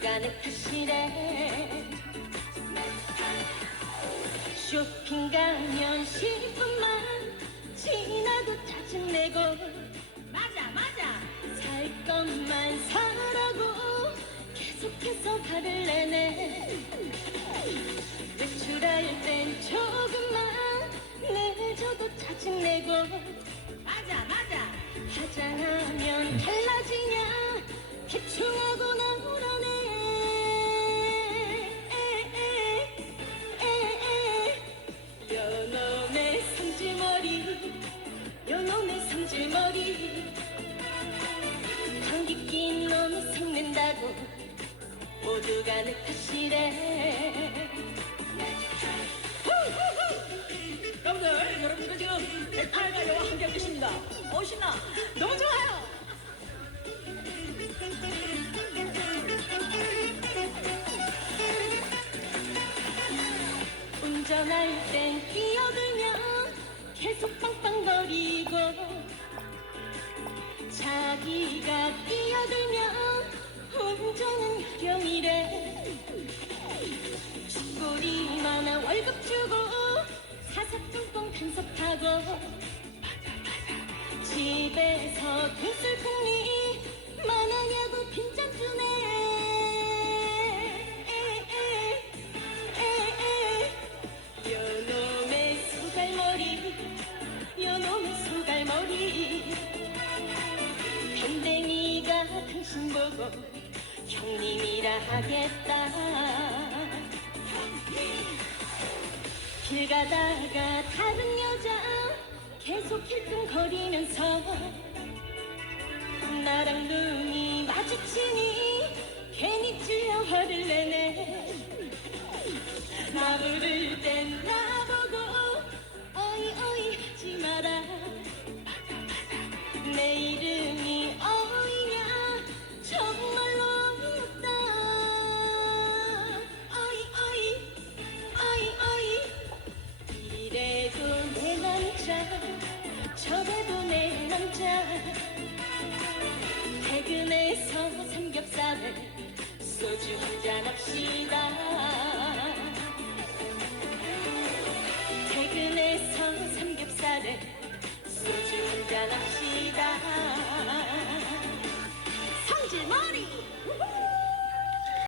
가는 그 시대 쇼핑 가면 10분만 지나도 짜증내고 맞아 맞아. 살 것만 사라고 계속해서 화를 내네. 외출할 땐 조금만 내줘도 짜증내고 맞아 맞아. 화장하면 달라지냐? 기충하고 나 요놈의 성질머리. 전기 낀 놈이 속는다고 모두가 내 탓이래. 여러분들 여러분들 지금 배탈가요와 함께하고 계십니다. 어 신나? 너무 좋아요! 운전할 땐 끼어들면 계속 빵빵거리고 자기가 끼어들면 운전은 요령이래. 쥐꼬리 많아 월급 주고 사사건건 간섭하고 집에서 돈쓸 풍리 많아냐고 빈잔 주네 당신 보고 형님이라 하겠다. 길 가다가 다른 여자 계속 힐끔거리면서 나랑 눈이 마주치니 괜히 찔려 화를 내네. 나 부를 땐 나보고 어이 어이 하지 마라. 내 이름